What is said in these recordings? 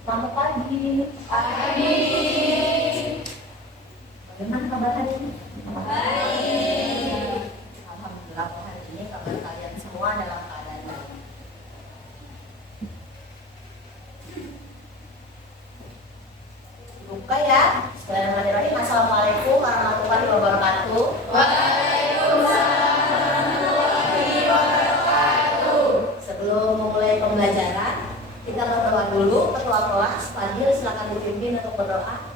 Selamat pagi. Pagi. Bagaimana kabar hari ini? Baik. Alhamdulillah hari ini kabar kalian semua dalam keadaan baik. Buka ya. Bismillahirrahmanirrahim. Assalamualaikum warahmatullahi wabarakatuh. Waalaikumsalam warahmatullahi wabarakatuh. Sebelum memulai pembelajaran, kita berdoa dulu. Ketua kelas, Fadil, silakan dipimpin untuk berdoa.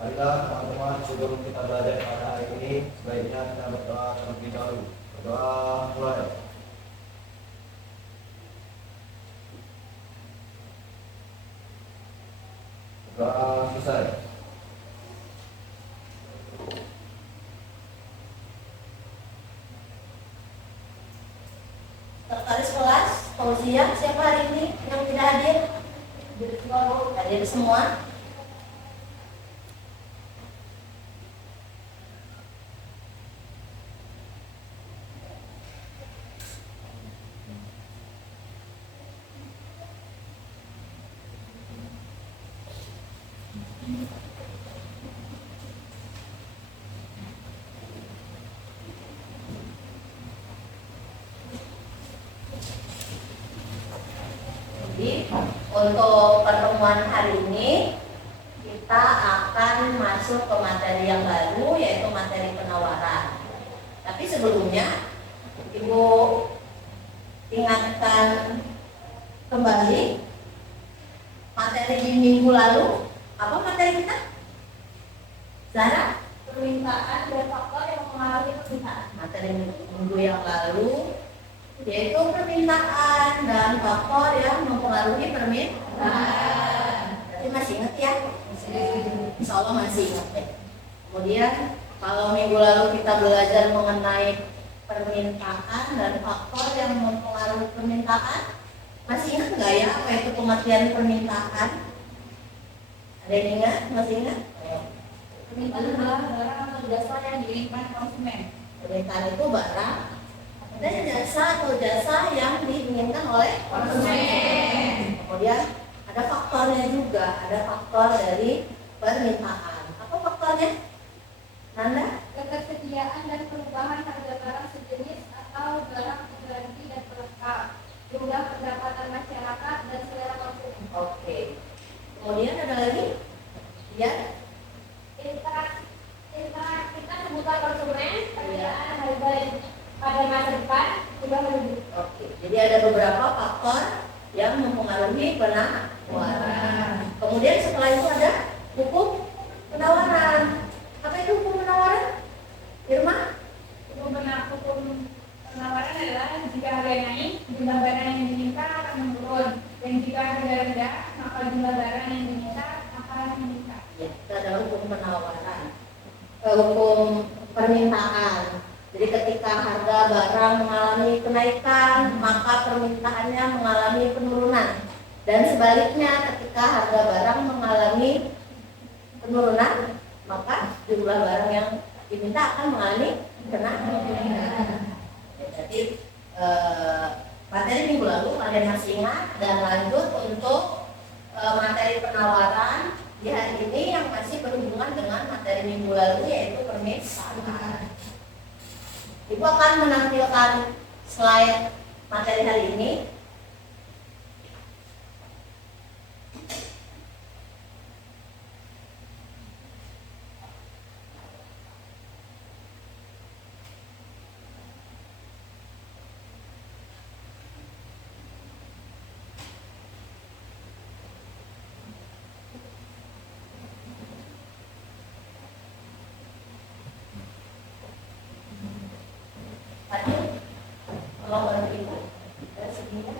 Marilah teman-teman, sebelum kita belajar pada hari ini, sebaiknya kita berdoa terlebih dahulu. Berdoa mulai. Berdoa selesai. Sekretaris kelas, Fauzia, siapa hari ini yang tidak hadir? Hadir semua. Jadi untuk pertemuan hari ini kita akan masuk ke materi yang baru, yaitu materi penawaran. Tapi sebelumnya Ibu ingatkan kembali materi di minggu lalu. Apa materi kita? Zara? Permintaan dan faktor yang mempengaruhi permintaan. Materi minggu yang lalu yaitu permintaan dan faktor yang mempengaruhi permintaan. Berarti masih ingat ya? Insya Allah masih ingat ya. Kemudian kalau minggu lalu kita belajar mengenai permintaan dan faktor yang mempengaruhi permintaan, masih ingat nggak ya apa itu pengertian permintaan? Ada yang ingat? Masih ingat? Permintaan adalah barang atau jasa yang diinginkan konsumen. Permintaan itu barang dan jasa atau jasa yang diinginkan oleh konsumen. Kemudian ada faktornya juga, ada faktor dari permintaan. Apa faktornya? Nanda? Ketersediaan dan perubahan harga barang sejenis atau barang pengganti dan pelengkap, jumlah pendapatan masyarakat dan selera konsumen. Oke. Kemudian ada lagi? Ya. Kita kebutuhan konsumen, perbedaan harga pada masa depan sudah menunjuk. Oke. Jadi ada beberapa faktor yang mempengaruhi penawaran. Kemudian setelah itu ada hukum penawaran. Apa itu hukum penawaran? Irma? Hukum penawaran adalah jika harga naik, jumlah barang yang diminta akan menurun, dan jika harga rendah, maka jumlah barang yang diminta akan meningkat. Ya, itu adalah hukum penawaran. Hukum permintaan. Jadi ketika harga barang mengalami kenaikan, maka permintaannya mengalami penurunan. Dan sebaliknya, ketika harga barang mengalami penurunan, maka jumlah barang yang diminta akan mengalami kenaikan. Jadi materi minggu lalu kalian masih ingat, dan lanjut untuk materi penawaran di hari ini yang masih berhubungan dengan materi minggu lalu, yaitu permintaan. Ibu akan menampilkan slide materi hari ini. Tadi, tolong bantu Ibu dari sininya.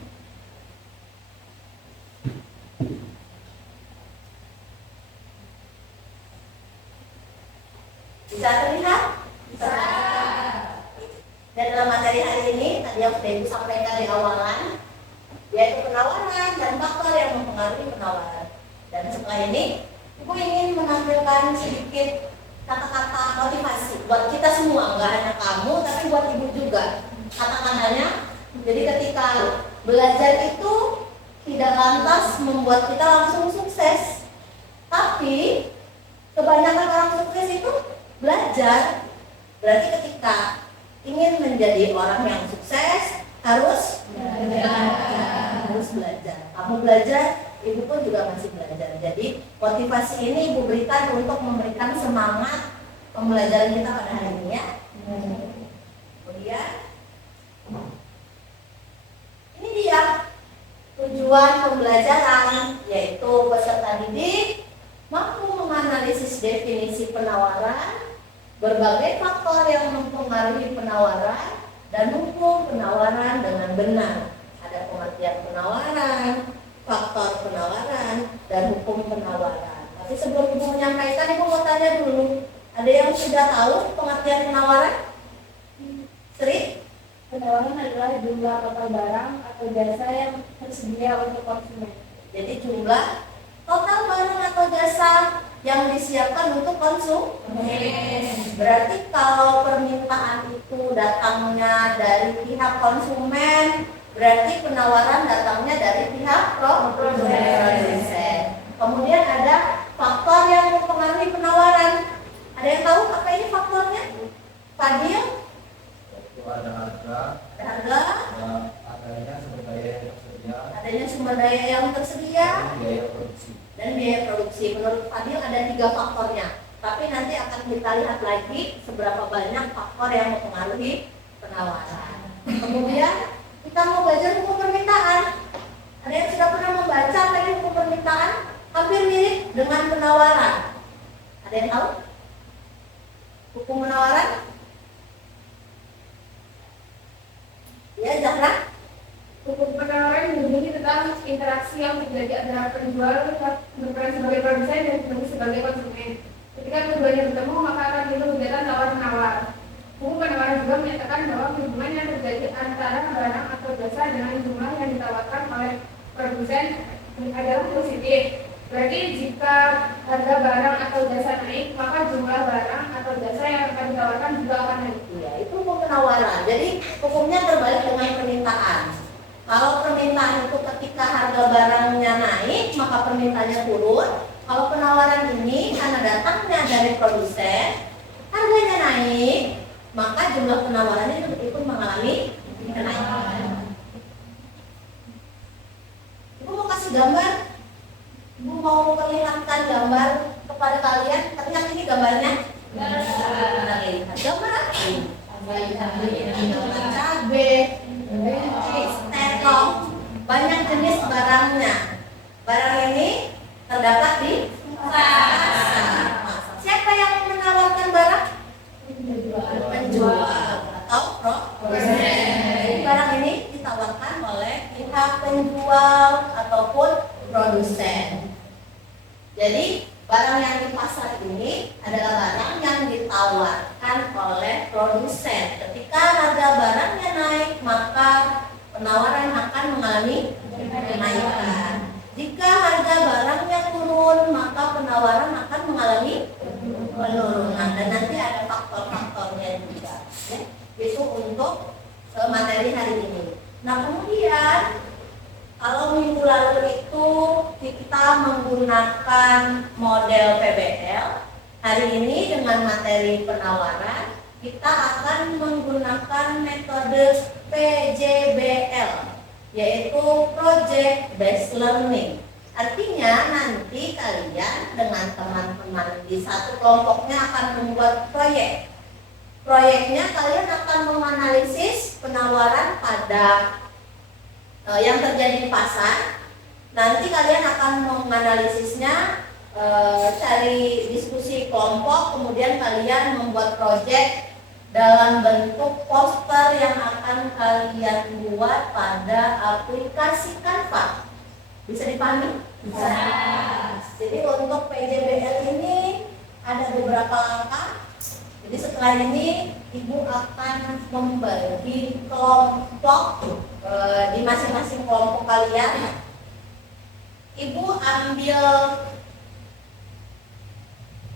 Bisa terlihat? Bisa. Dan dalam materi hari ini, tadi yang sudah Ibu sampaikan di awalan, yaitu penawaran dan faktor yang mempengaruhi penawaran. Dan setelah ini, Ibu ingin menampilkan sedikit kata-kata motivasi buat kita semua, nggak hanya kamu, tapi buat Ibu juga. Kata-katanya, jadi ketika belajar itu tidak lantas membuat kita langsung sukses. Tapi kebanyakan orang sukses itu belajar. Berarti ketika ingin menjadi orang yang sukses harus belajar. Kamu belajar, ibu pun juga masih belajar. Jadi motivasi ini ibu berikan untuk memberikan semangat pembelajaran kita pada hari ini ya. Kemudian ini dia tujuan pembelajaran, yaitu peserta didik mampu menganalisis definisi penawaran, berbagai faktor yang mempengaruhi penawaran, dan hukum penawaran dengan benar. Ada pengertian penawaran, faktor penawaran, dan hukum penawaran. Tapi sebelum ibu menyampaikan, ibu mau tanya dulu, ada yang sudah tahu pengertian penawaran? Sri? Penawaran adalah jumlah total barang atau jasa yang tersedia untuk konsumen. Jadi jumlah total barang atau jasa yang disiapkan untuk konsumen. Berarti kalau permintaan itu datangnya dari pihak konsumen, berarti penawaran datangnya dari pihak produsen. Kemudian ada faktor yang mempengaruhi penawaran. Ada yang tahu apa ini faktornya? Fadil? Itu ada harga, Ada adanya sumber daya yang tersedia, adanya sumber daya yang tersedia, dan biaya produksi. dan biaya produksi. Menurut Fadil ada 3 faktornya. Tapi nanti akan kita lihat lagi seberapa banyak faktor yang mempengaruhi penawaran. Kemudian kita mau belajar hukum permintaan. Ada yang sudah pernah membaca tadi hukum permintaan? Hampir mirip dengan penawaran. Ada yang tahu? Hukum penawaran? Ya, Zahra? Hukum penawaran melindungi tentang interaksi yang terjadi antara penjual yang berperan sebagai produsen dan sebagai konsumen. Ketika keduanya bertemu, maka akan timbul kegiatan tawar-menawar. Hukum penawaran juga menyatakan bahwa hubungan yang terjadi antara barang atau jasa dengan jumlah yang ditawarkan oleh produsen adalah positif. Berarti jika harga barang atau jasa naik, maka jumlah barang atau jasa yang akan ditawarkan juga akan naik. Ya, itu hukum penawaran. Jadi hukumnya terbalik dengan permintaan. Kalau permintaan itu ketika harga barangnya naik, maka permintaannya turun. Kalau penawaran ini karena datangnya dari produsen, harganya naik, maka jumlah penawarannya ikut mengalami kenaikan. Ibu mau kasih gambar, ibu mau perlihatkan gambar kepada kalian. Tapi yang ini gambarnya gambar apa? Gambar cabai, terong, banyak jenis barangnya. Barang ini terdapat di pasar. Siapa yang menawarkan barang? Penjual atau produsen. Jadi barang ini ditawarkan oleh pihak penjual ataupun produsen. Jadi barang yang di pasar ini adalah barang yang ditawarkan oleh produsen. Ketika harga barangnya naik, maka penawaran akan mengalami kenaikan. Jika harga barangnya turun, maka penawaran akan mengalami penurunan. Dan nanti ada faktor-faktornya juga. Ya. Itu untuk materi hari ini. Nah, kemudian kalau minggu lalu itu kita menggunakan model PBL, hari ini dengan materi penawaran kita akan menggunakan metode PJBL, yaitu Project Based Learning. Artinya nanti kalian dengan teman-teman di satu kelompoknya akan membuat proyek. Proyeknya kalian akan menganalisis penawaran pada yang terjadi di pasar. Nanti kalian akan menganalisisnya, cari diskusi kelompok, kemudian kalian membuat proyek dalam bentuk poster yang akan kalian buat pada aplikasi Canva. Bisa dipahami? Bisa. Jadi untuk PJBL ini ada beberapa langkah. Jadi setelah ini ibu akan membagi kelompok di masing-masing kelompok kalian. Ibu ambil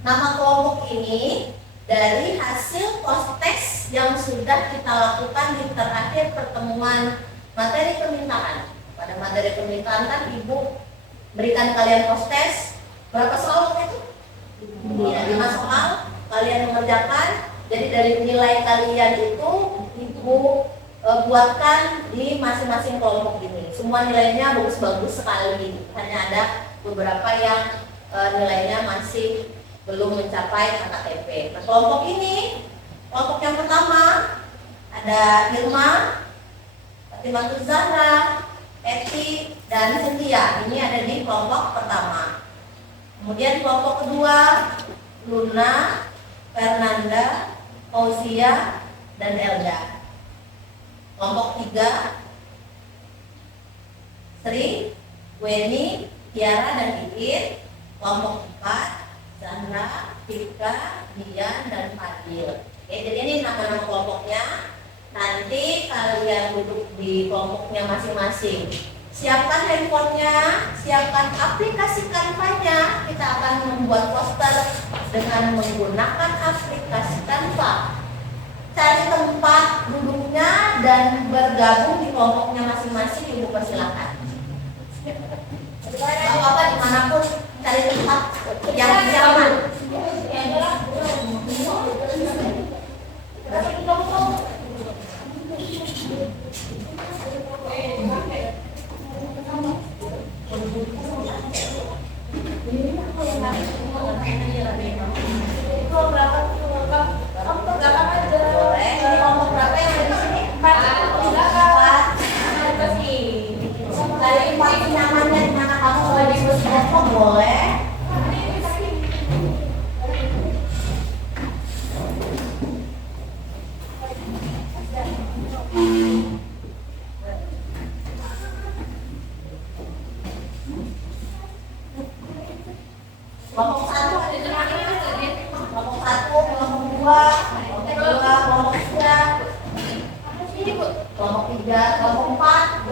nama kelompok ini dari hasil post-test yang sudah kita lakukan di terakhir pertemuan materi permintaan Pada materi permintaan kan ibu berikan kalian post test berapa soal itu? Iya, 5 soal kalian mengerjakan. Jadi dari nilai kalian itu ibu buatkan di masing-masing kelompok ini. Semua nilainya bagus-bagus sekali. Hanya ada beberapa yang nilainya masih belum mencapai KKTP. Nah, kelompok ini, kelompok yang pertama ada Irma, Fatimah Zahra, Eti, dan Cynthia. Ini ada di kelompok pertama. Kemudian kelompok kedua Luna, Fernanda, Fauzia, dan Elda. Kelompok 3 Sri, Weni, Tiara, dan Iin. Kelompok 4 Zahra, Tika, Dian, dan Fadil. Oke, jadi ini nama-nama kelompoknya. Nanti kalian duduk di kelompoknya masing-masing. Siapkan handphonenya, siapkan aplikasi Canva-nya. Kita akan membuat poster dengan menggunakan aplikasi Canva. Cari tempat duduknya dan bergabung di kelompoknya masing-masing. Ibu persilakan. Gak apa-apa dimanapun, cari tempat yang nyaman. Boleh. Kelompok 1 ada di mana? Kelompok 1, kelompok 2, kelompok 3. Ini Bu, kelompok 3, kelompok 4.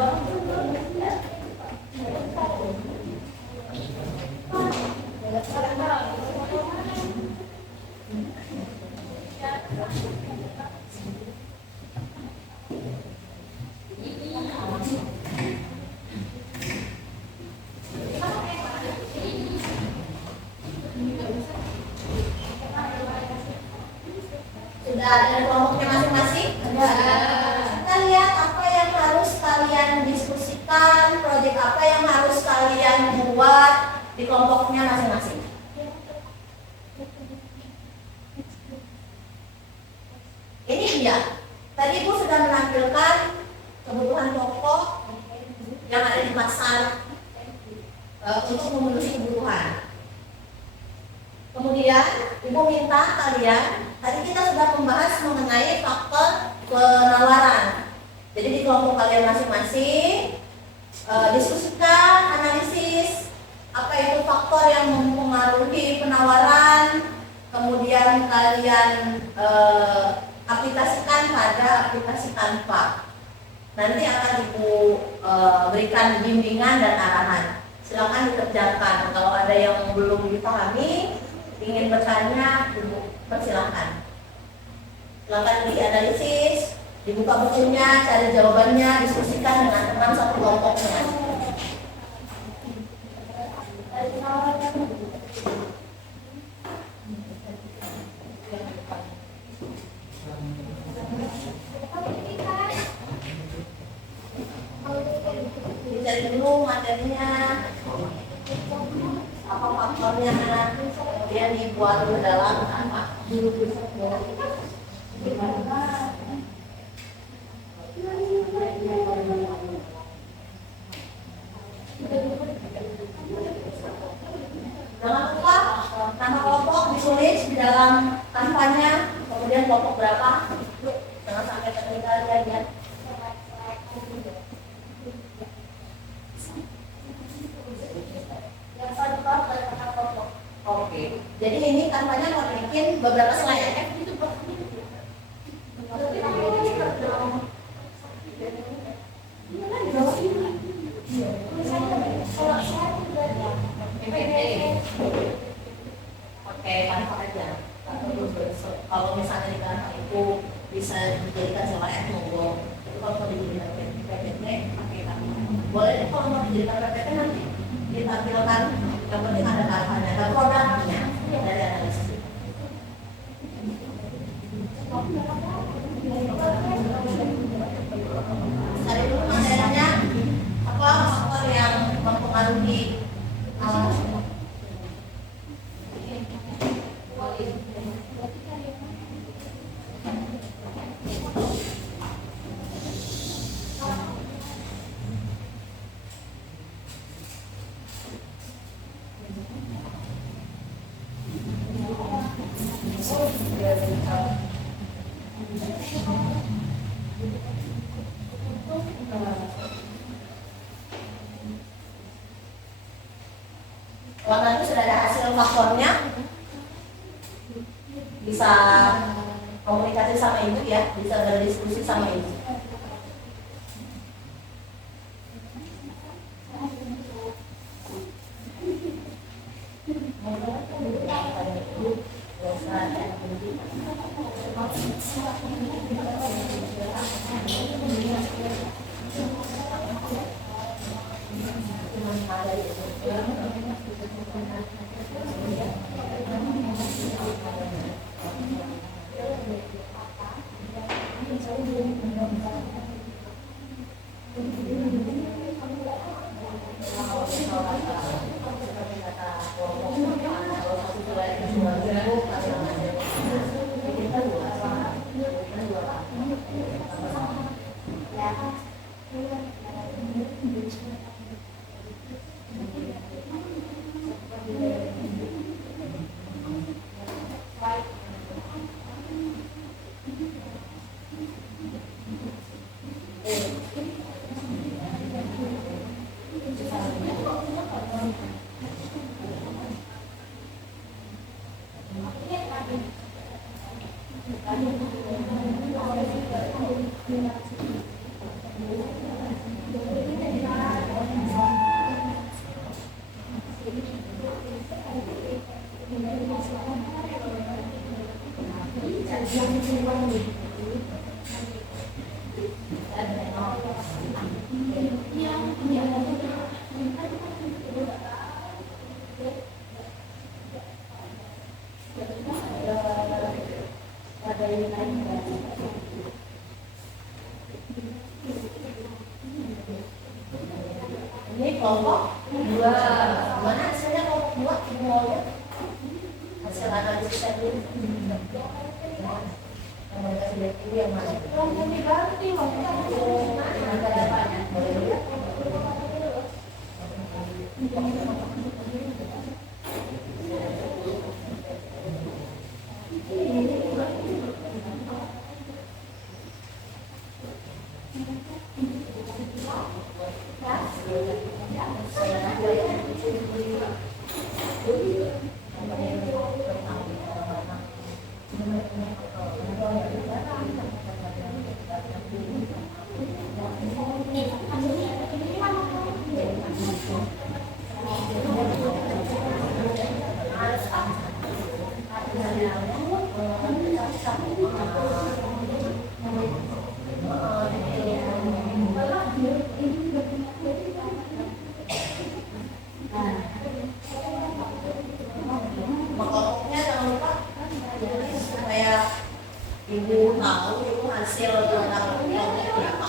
Sudah ada kelompoknya masing-masing? Kita lihat apa yang harus kalian diskusikan, proyek apa yang harus kalian buat di kelompoknya masing-masing. Ini dia. Tadi Ibu sudah menampilkan kebutuhan pokok yang ada di pasar untuk memenuhi kebutuhan. Kemudian Ibu minta kalian, tadi kita sudah membahas mengenai faktor penawaran. Jadi di kelompok kalian masing-masing diskusikan, analisis apa itu faktor yang mempengaruhi penawaran. Kemudian kalian aplikasikan pada aplikasi Canva. Nanti akan Ibu berikan bimbingan dan arahan. Silakan dikerjakan. Kalau ada yang belum dipahami, ingin bertanya, Ibu persilahkan. Silakan dianalisis, dibuka bukunya, cari jawabannya, diskusikan dengan teman satu kelompoknya. Dicari dulu materinya, apa faktornya, kemudian dibuat ke dalam apa. Jangan lupa nama kelompok ditulis di dalam Canva-nya, kemudian kelompok berapa, jangan sampai ketinggalan ya. Oke, jadi ini Canva-nya mau bikin beberapa slide. Oke, Canva aja. Kalau misalnya di Canva itu bisa dijadikan slide, monggo. Kalau mau dijadikan PPT, pakai Canva. Boleh. kalau mau dijadikan PPT nanti ditampilkan yang penting ada datanya, ada produknya dari analisis. Cari dulu materinya apa faktor yang mempengaruhi kalau nanti sudah ada hasil faktornya bisa komunikasi sama ibu ya, bisa berdiskusi sama ibu. Ini kelompok dua, mana hasilnya kelompok dua, ibu mau lihat hasil analisis tadi. Yang mereka sudah pilih yang mana? Kelompok diganti, mana datanya? Boleh lihat? Pokoknya jangan lupa supaya ibu tahu itu hasil tentang kelompok berapa.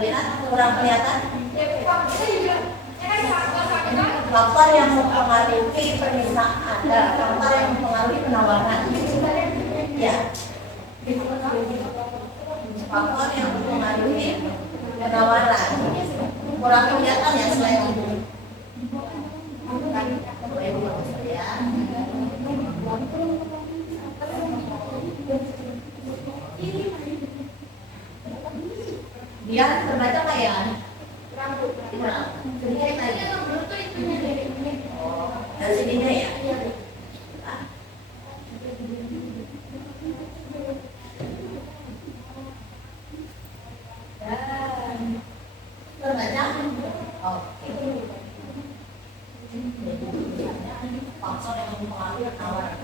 Lihat kurang kelihatan? Faktor yang mempengaruhi permintaan, faktor yang mempengaruhi penawaran. Ya. Faktor yang mempengaruhi penawaran. Kurang kelihatan ya selain itu. Dia terbaca nggak ya? Kurang. Sedikit aja. Oh, dari sininya ya? Terbaca? Oke. Faktor yang mempengaruhi penawaran.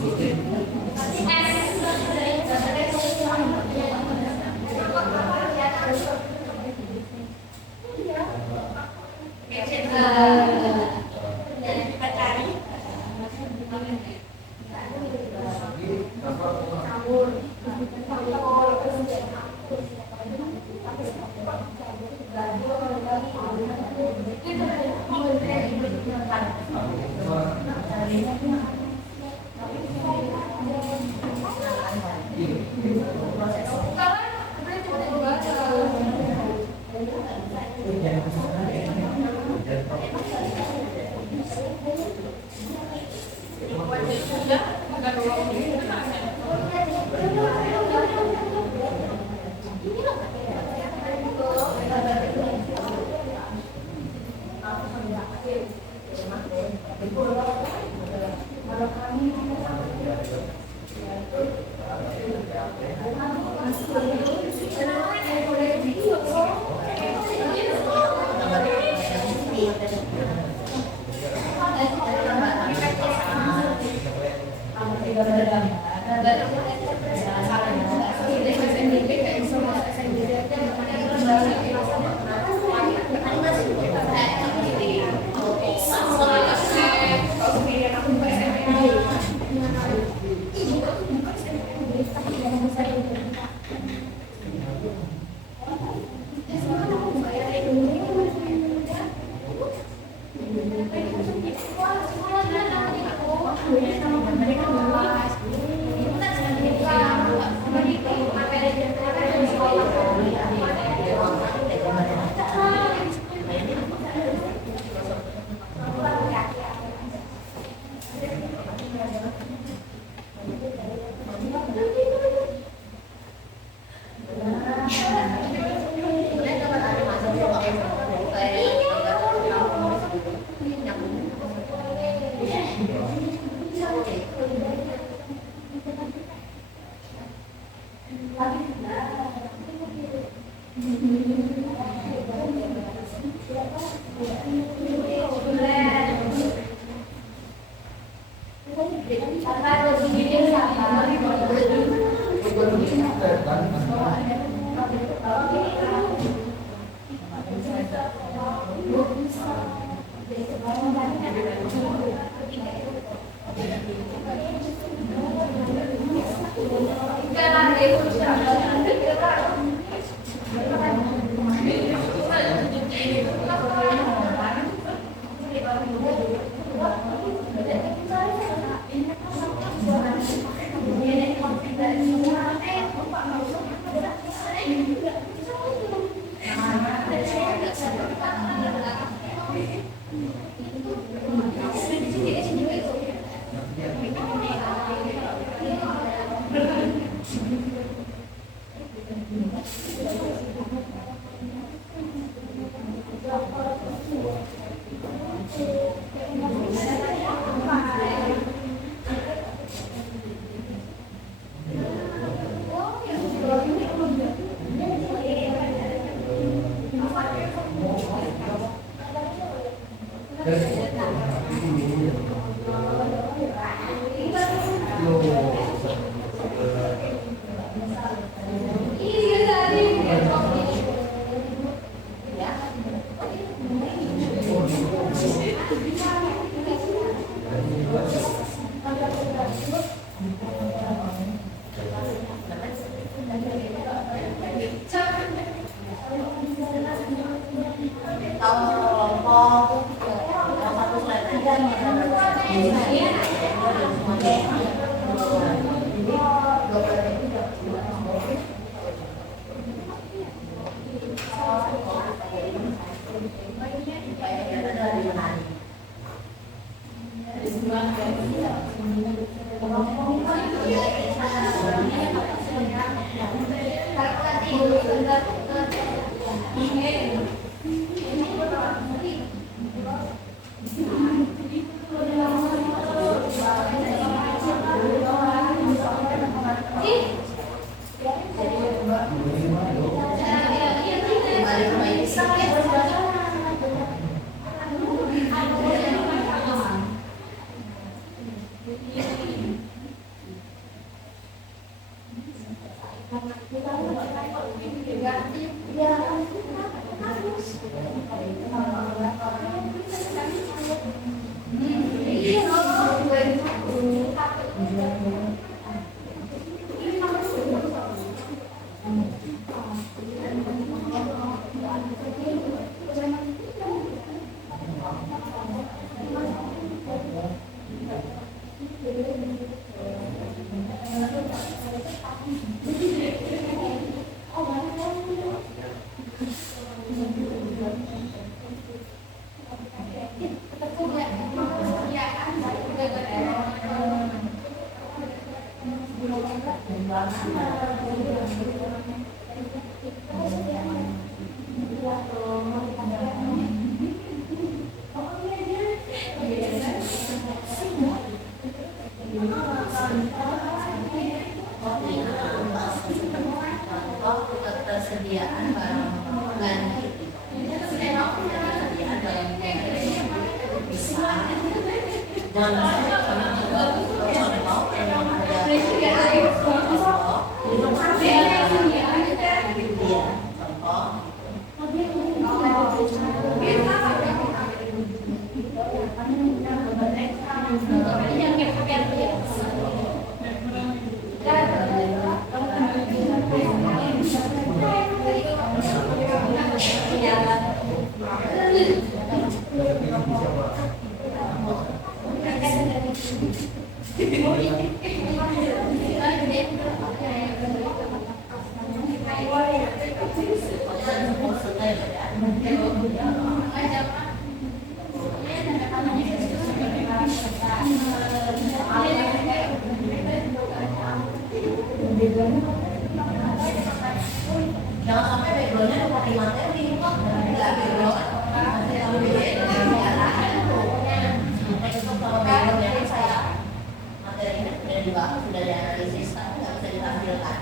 Oke. Ketersediaan barang ganti, ketersediaan barang bisa. Jangan contoh yang ada jangan sampai backgroundnya pakai materi, nggak background. Itu kalau backgroundnya saya materinya sudah dibahas, sudah dianalisis, tapi nggak bisa ditampilkan.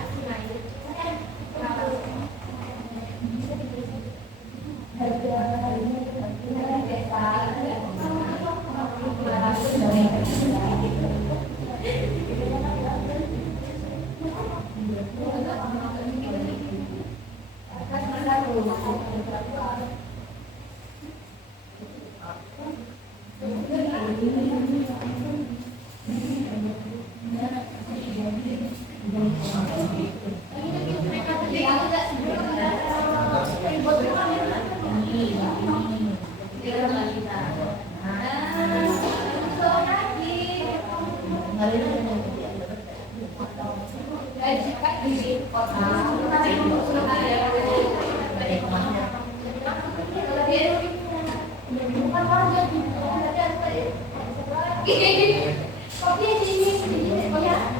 Kopinya di sini, oh ya.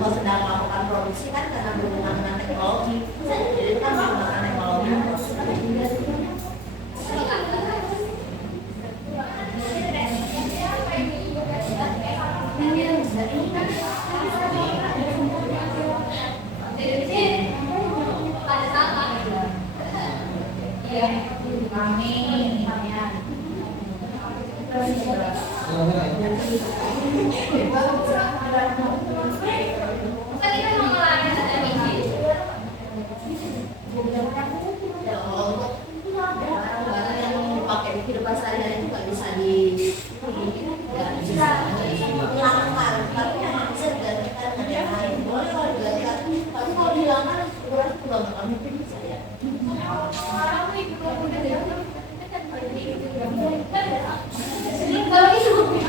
Kalau sedang melakukan produksi kan karena berhubungan dengan teknologi, jadi itu kan menggunakan teknologi. Barang-barang yang dipakai di kehidupan sehari-hari juga bisa dihilangkan, tapi yang bisa digantikan dengan yang lain. Boleh kalau digantikan, tapi kalau dihilangkan ukuran juga nggak mungkin bisa ya. Kalau itu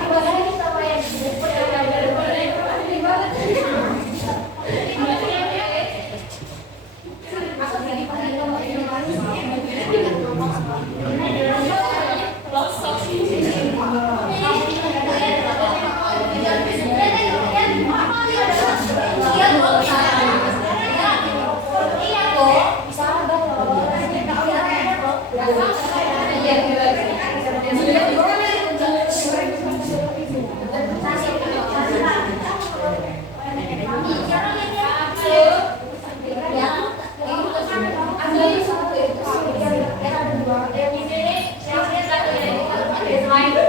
Masih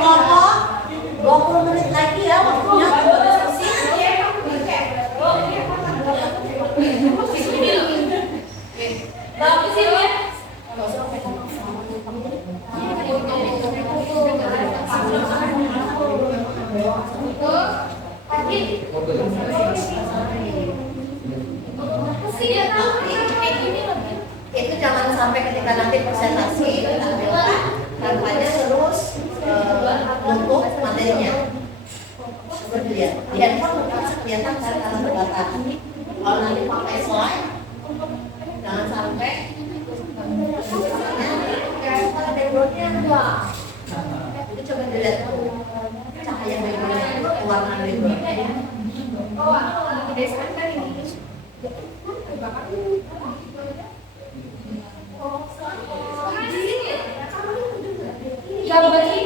ngomong 20 menit lagi ya waktunya. Bagus sih ya. Itu jangan sampai ketika nanti presentasi tampaknya terus untuk materinya. Seperti lihat di handphone mungkin kelihatan karena terbatas. Kalau nanti pakai slide jangan sampai misalnya backgroundnya enggak. Itu coba dilihat cahaya backgroundnya, warna backgroundnya. Oh, kebiasaan kan ini. Ya berarti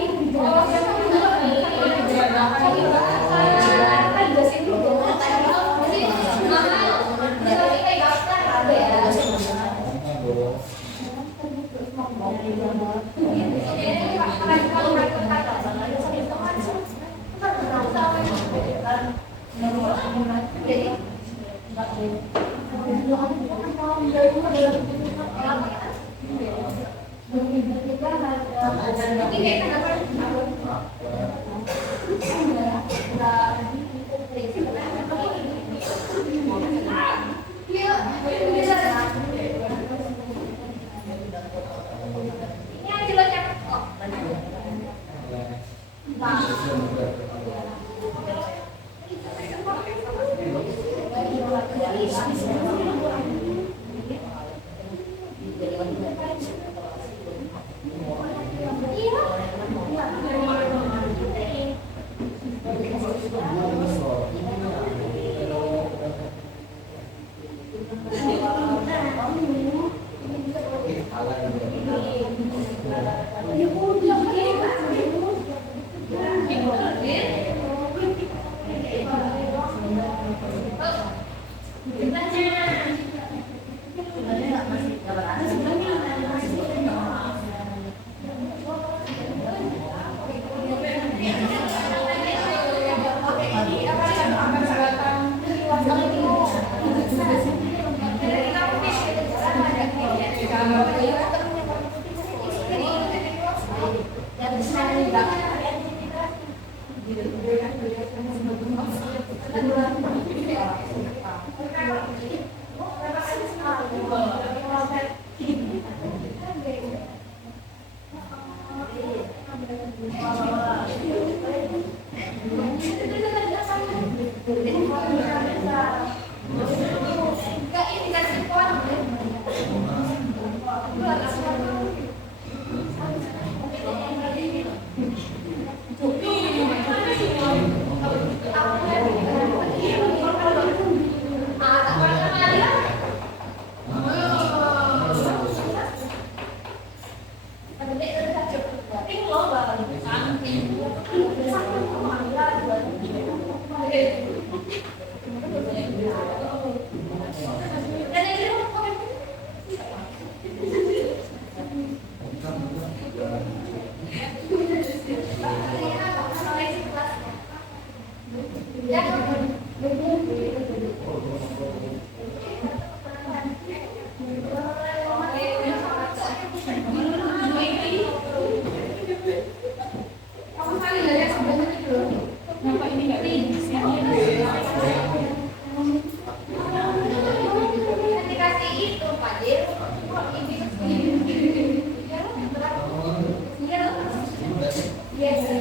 Yes.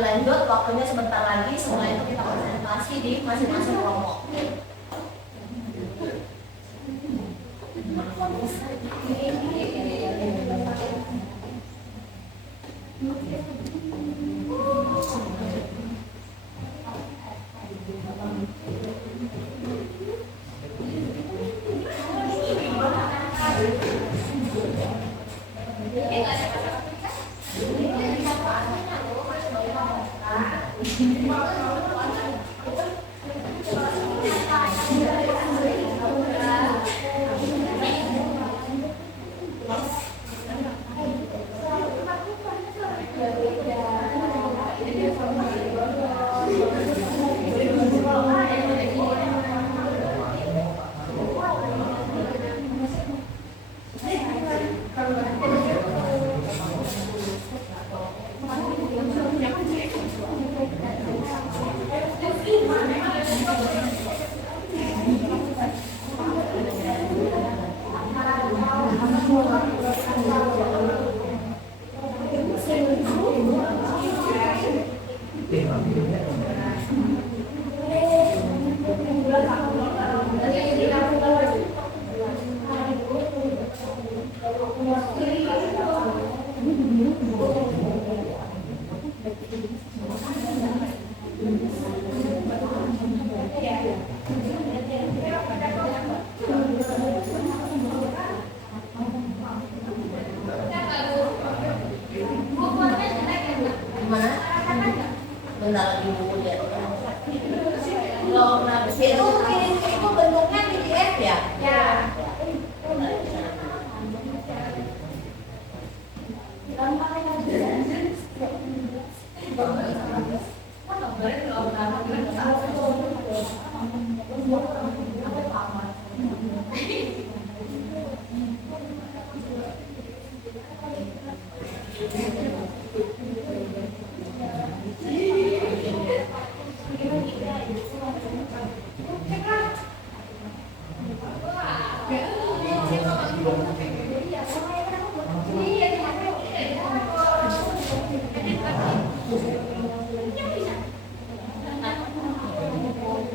lanjut, waktunya sebentar lagi. Setelah itu kita presentasi di masing-masing kelompok. Bentar lagi buku dia. Kalau itu bentuknya PDF ya? Ya.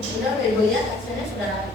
Sudah ibu ya, hasilnya sudah rapi.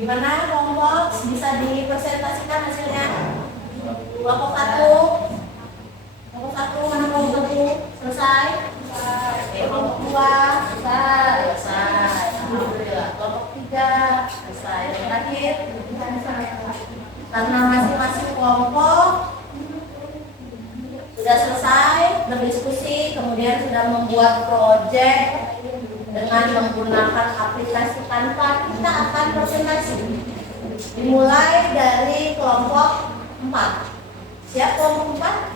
Gimana kelompok bisa dipresentasikan hasilnya? Kelompok satu mana kelompok satu selesai? Kelompok dua selesai. Alhamdulillah. Kelompok tiga selesai. Yang terakhir karena masing-masing kelompok sudah selesai berdiskusi, kemudian sudah membuat proyek dengan menggunakan aplikasi Canva, kita akan presentasi. Dimulai dari kelompok 4. Siap kelompok 4?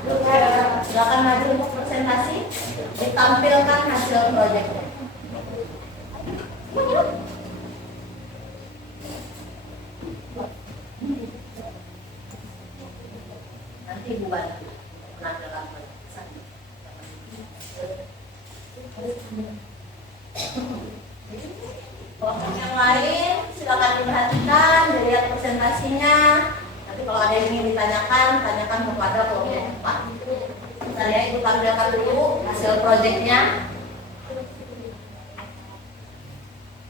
Silakan maju untuk presentasi. Ditampilkan hasil proyeknya. Nanti buat penampilan presentasi. Kelompok yang lain silakan diperhatikan, dilihat presentasinya. Nanti kalau ada yang ingin ditanyakan, tanyakan kepada kelompok 4. Saya ibu tampilkan dulu hasil proyeknya.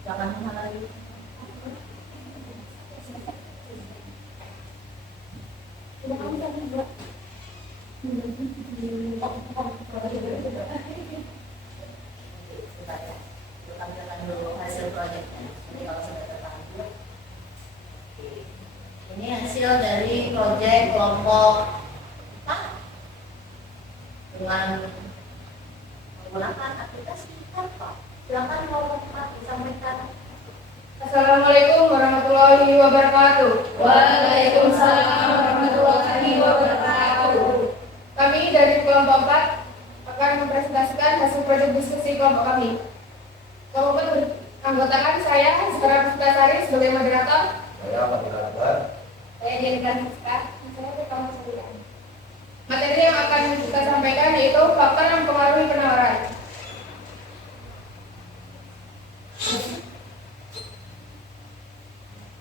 Jangan menghalangi. Tampilkan dulu hasil proyeknya. Jadi kalau sudah tertampil, ini hasil dari proyek kelompok 4 dengan menggunakan aplikasi Canva. Silakan kelompok 4 disampaikan. Assalamualaikum warahmatullahi wabarakatuh. Waalaikumsalam warahmatullahi wabarakatuh. Kami dari kelompok 4 akan mempresentasikan hasil proyek diskusi kelompok kami. Kelompok beranggotakan saya, Zahra Puspitasari sebagai moderator. Saya moderator. Saya Dian Siska. Saya Rekam Selian. Materi yang akan kita sampaikan yaitu faktor yang mempengaruhi penawaran.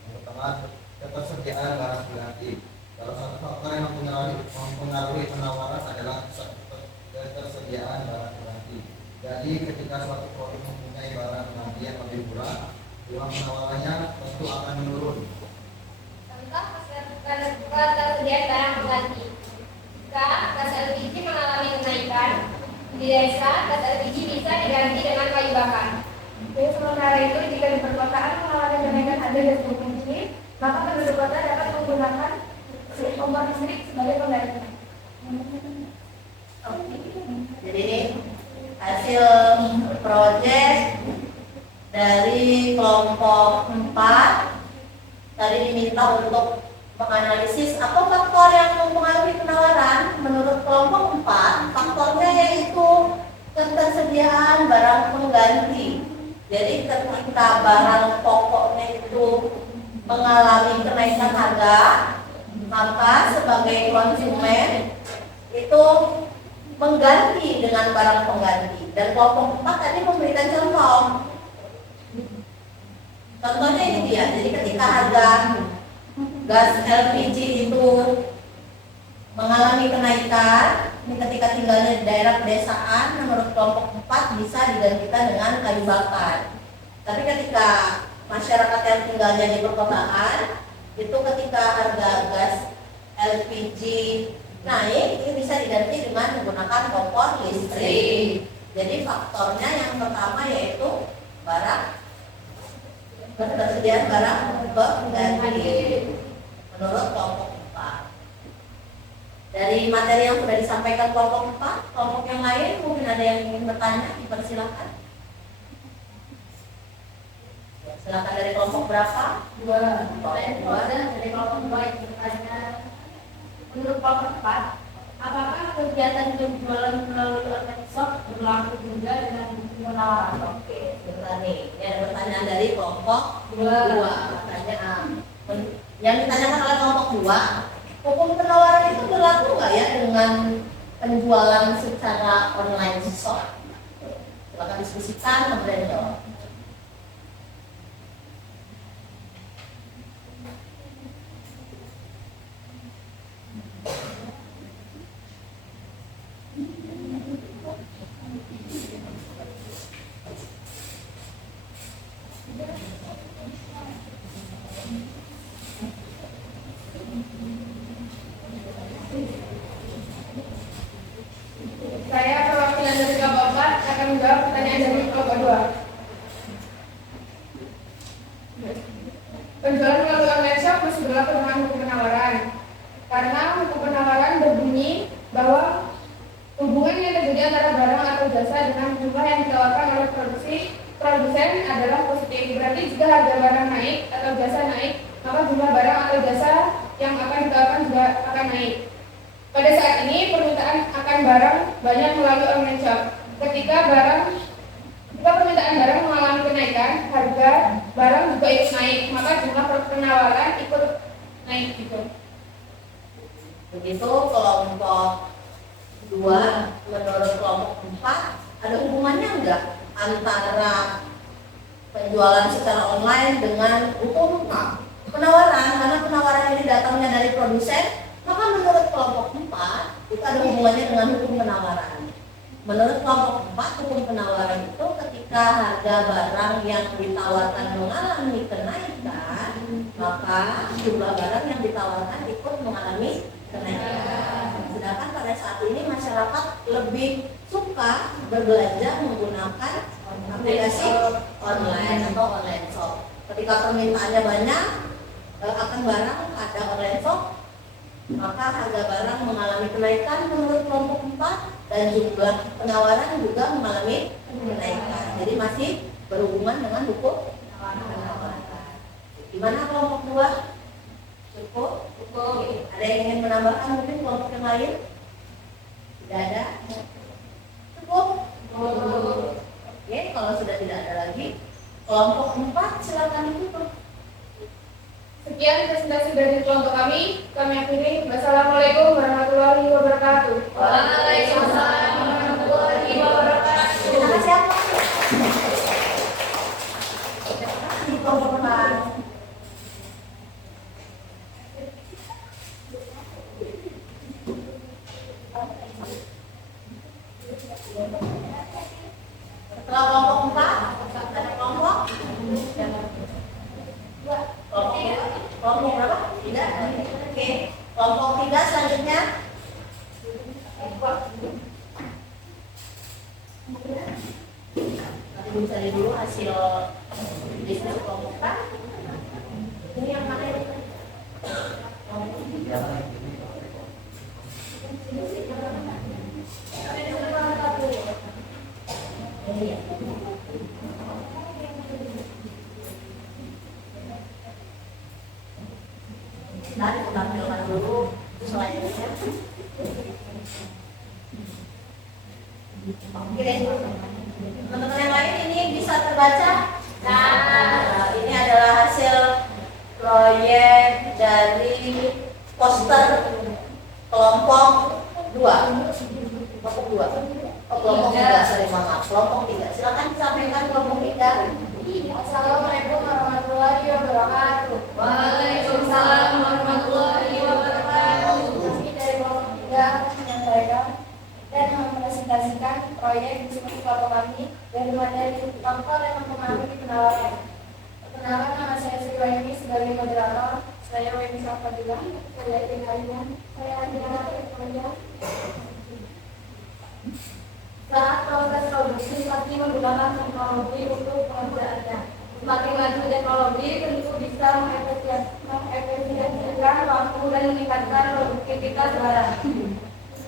Yang pertama, ketersediaan barang pengganti. Salah satu faktor yang mempengaruhi penawaran adalah ketersediaan barang pengganti. Jadi ketika suatu produk mempunyai barang pengganti yang lebih murah, uang penawarannya tentu akan menurun. Contoh ketersediaan barang pengganti. Jika gas LPG mengalami kenaikan, di desa gas LPG bisa diganti dengan kayu bakar. Jadi sementara itu jika di perkotaan mengalami kenaikan harga gas LPG, maka penduduk kota dapat menggunakan kompor listrik sebagai pengganti. Jadi ini hasil proyek dari kelompok 4. Tadi diminta untuk menganalisis apa faktor yang mempengaruhi penawaran. Menurut kelompok 4, faktornya yaitu ketersediaan barang pengganti. Jadi ketika barang pokoknya itu mengalami kenaikan harga, maka sebagai konsumen itu mengganti dengan barang pengganti. Dan kelompok 4 tadi memberikan contoh. Contohnya ini dia. Jadi ketika harga gas LPG itu mengalami kenaikan, ini ketika tinggalnya di daerah pedesaan, menurut kelompok 4 bisa digantikan dengan kayu bakar. Tapi ketika masyarakat yang tinggalnya di perkotaan, itu ketika harga gas LPG naik, ini bisa diganti dengan menggunakan kompor listrik. Jadi faktornya yang pertama yaitu ketersediaan barang pengganti menurut kelompok 4. Dari materi yang sudah disampaikan kelompok 4, kelompok yang lain mungkin ada yang ingin bertanya, dipersilakan. Silakan dari kelompok berapa? 2. Dari kelompok 2 yang bertanya. Menurut kelompok 4, apakah kegiatan penjualan melalui online shop berlaku juga dengan penawaran? Oke, bertani. Ini ada pertanyaan dari kelompok 2. Pertanyaan yang ditanyakan oleh kelompok 2, hukum penawaran itu berlaku nggak ya dengan penjualan secara online shop? Silakan diskusikan, kemudian jawab. Saya perwakilan dari kelompok 4 akan menjawab pertanyaan dari kelompok 2. Penjualan melalui online shop masih berlaku dengan hukum penawaran. Karena hukum penawaran berbunyi bahwa hubungan yang terjadi antara barang atau jasa dengan jumlah yang ditawarkan oleh produsen adalah positif. Berarti jika harga barang naik atau jasa naik, maka jumlah barang atau jasa yang akan ditawarkan juga akan naik. Pada saat ini permintaan akan barang banyak melalui online shop. Ketika permintaan barang mengalami kenaikan, harga barang juga ikut naik, maka jumlah penawaran ikut naik juga. Begitu kelompok 2, menurut kelompok 4, ada hubungannya enggak antara penjualan secara online dengan hukum penawaran? Karena penawaran ini datangnya dari produsen, maka menurut kelompok 4 itu ada hubungannya dengan hukum penawaran. Menurut kelompok 4, hukum penawaran itu ketika harga barang yang ditawarkan mengalami kenaikan, maka jumlah barang yang ditawarkan ikut mengalami kenaikan. Sedangkan pada saat ini masyarakat lebih suka berbelanja menggunakan aplikasi online atau online shop. Ketika permintaannya banyak akan barang ada online shop, maka harga barang mengalami kenaikan menurut kelompok 4 dan jumlah penawaran juga mengalami kenaikan. Jadi masih berhubungan dengan hukum penawaran. Gimana kelompok 2? Cukup? Ada yang ingin menambahkan mungkin kelompok yang lain? Tidak ada? Cukup? Oke, kalau sudah tidak ada lagi, kelompok 4 silakan ditutup. Sekian presentasi dari kelompok kami akhiri. Wassalamualaikum warahmatullahi wabarakatuh. Waalaikumsalam warahmatullahi wabarakatuh. Terima kasih. Di kelompok 4. Setelah kelompok 4, ada kelompok kelompok berapa? 3? Oke. Kelompok 3 selanjutnya. Nanti mencari dulu hasil diskusi kelompok 4. Ini yang mana ini? Nanti tampilkan dulu selanjutnya. Oke, teman-teman yang lain ini bisa terbaca. Nah, ini adalah hasil proyek dari poster kelompok 2. Kelompok 2. Oh, kelompok 3, sorry, maaf. Kelompok 3. Silakan disampaikan kelompok 3. Assalamualaikum warahmatullahi wabarakatuh. Waalaikumsalam warahmatullahi wabarakatuh. Kami dari kelompok 3 menyampaikan dan mempresentasikan proyek diskusi kelompok kami dari materi faktor yang mempengaruhi penawaran moderator. Saya Weni Safadila. Saya Tinggalnya. Saya Adina Ekonya. Saat proses produksi pasti menggunakan teknologi untuk pengerjaannya. Semakin maju teknologi tentu bisa mengefisiensikan waktu dan meningkatkan produktivitas barang.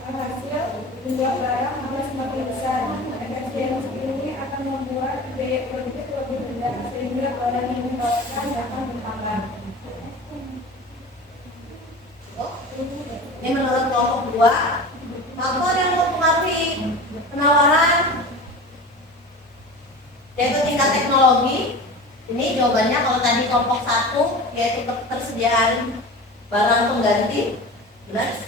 Hasil jumlah barang akan semakin besar. Efisiensi ini akan membuat biaya produksi lebih rendah sehingga barang yang ditawarkan akan bertambah. Ini menurut kelompok 2, faktor yang mempengaruhi penawaran yaitu tingkat teknologi. Ini jawabannya kalau tadi kelompok 1 yaitu ketersediaan barang pengganti. Benar?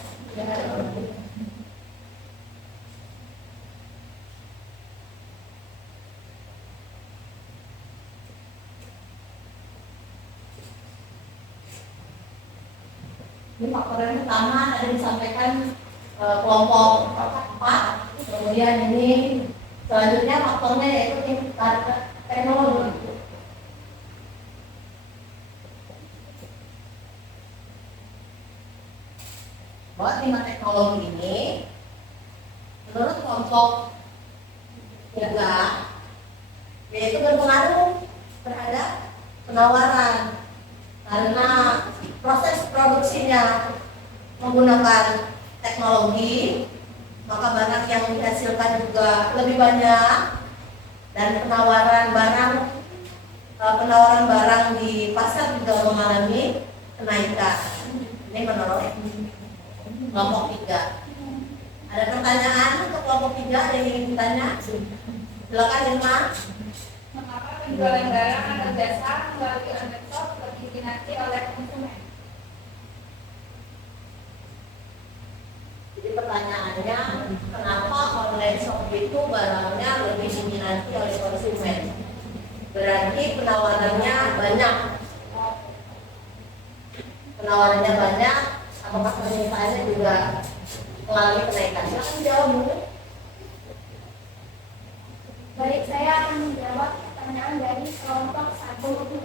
Ini faktor yang pertama tadi disampaikan kelompok 4. Kemudian ini selanjutnya faktornya yaitu tingkat teknologi. Bahwa tingkat teknologi ini menurut kelompok 3 yaitu berpengaruh terhadap penawaran karena proses produksinya menggunakan teknologi, maka barang yang dihasilkan juga lebih banyak dan penawaran barang di pasar juga mengalami kenaikan. Ini menurut kelompok 3. Ada pertanyaan untuk kelompok 3? Ada yang ingin ditanya? Silakan Irma. Mengapa penjualan barang atau jasa melalui online shop lebih diminati oleh konsumen? Jadi pertanyaannya, kenapa online shop itu barangnya lebih diminati oleh konsumen? Berarti penawarannya banyak. Penawarannya banyak, apakah permintaannya juga mengalami kenaikan? Silahkan jawab dulu. Baik, saya akan menjawab pertanyaan dari kelompok 1.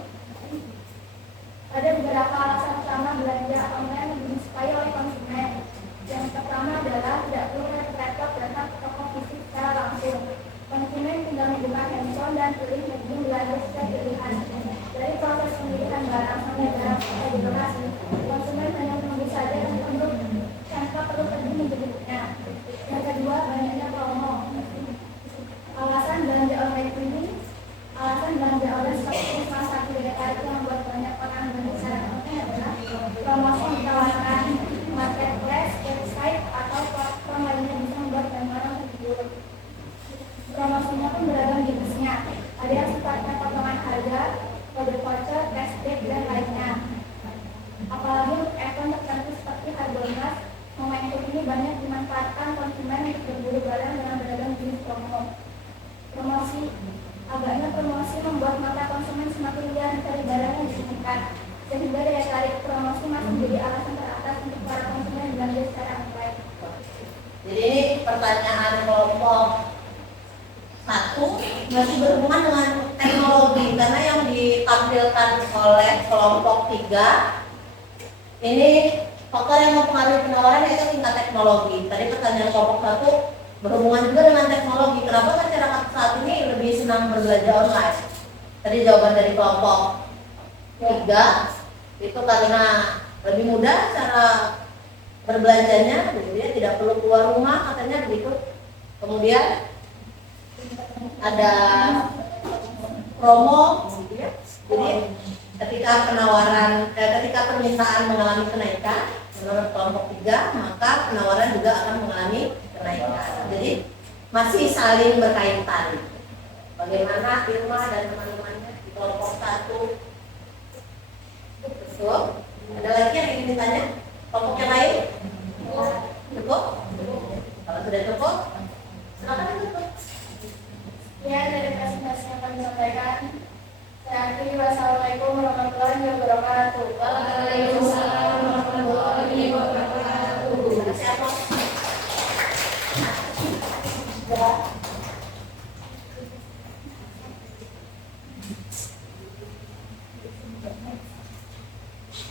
Ada beberapa alasan utama belanja online yang disukai oleh konsumen. Yang pertama adalah tidak perlu repot datang ke toko fisik secara langsung. Konsumen tinggal membuka handphone dan pilih medium belanja sesuai pilihan. Dari proses pemilihan barang sampai barang selesai dibeli, konsumen hanya menunggu saja untuk tanpa perlu pergi menjemputnya. Yang kedua, banyaknya promo. Alasan belanja online seperti salah satu daya tarik yang membuat banyak orang belanja secara online adalah promosi yang ditawarkan marketplace, website, atau platform lainnya bisa membuat banyak orang tergiur. Promosinya pun beragam jenisnya. Ada yang sifatnya potongan harga, kode voucher, cashback, dan lainnya. Apalagi untuk event tertentu seperti Harbolnas, momentum ini banyak dimanfaatkan konsumen untuk berburu barang dengan beragam jenis promo. Agaknya promosi membuat mata konsumen semakin liar mencari barang yang diinginkan, sehingga daya tarik promosi masih menjadi alasan teratas untuk para konsumen belanja secara online. Jadi ini pertanyaan kelompok 1 masih berhubungan dengan teknologi, karena yang ditampilkan oleh kelompok 3 ini faktor yang mempengaruhi penawaran yaitu tingkat teknologi. Tadi pertanyaan kelompok 1 berhubungan juga dengan teknologi. Kenapa masyarakat saat ini lebih senang berbelanja online? Tadi jawaban dari kelompok 3 itu karena lebih mudah cara berbelanjanya, jadi dia tidak perlu keluar rumah, katanya begitu. Kemudian ada promo, jadi ketika permintaan mengalami kenaikan menurut kelompok 3, maka penawaran juga akan mengalami kenaikan. Jadi masih saling berkaitan. Bagaimana Irma dan teman-temannya di kelompok 1? Betul? Ada lagi yang ingin ditanya? Kelompok yang lain? Cukup? Kalau sudah cukup, silakan ditutup. Ya, dari presentasi yang kami sampaikan. Saya akhiri. Wassalamualaikum warahmatullahi wabarakatuh. Waalaikumsalam warahmatullahi wabarakatuh. Siapa?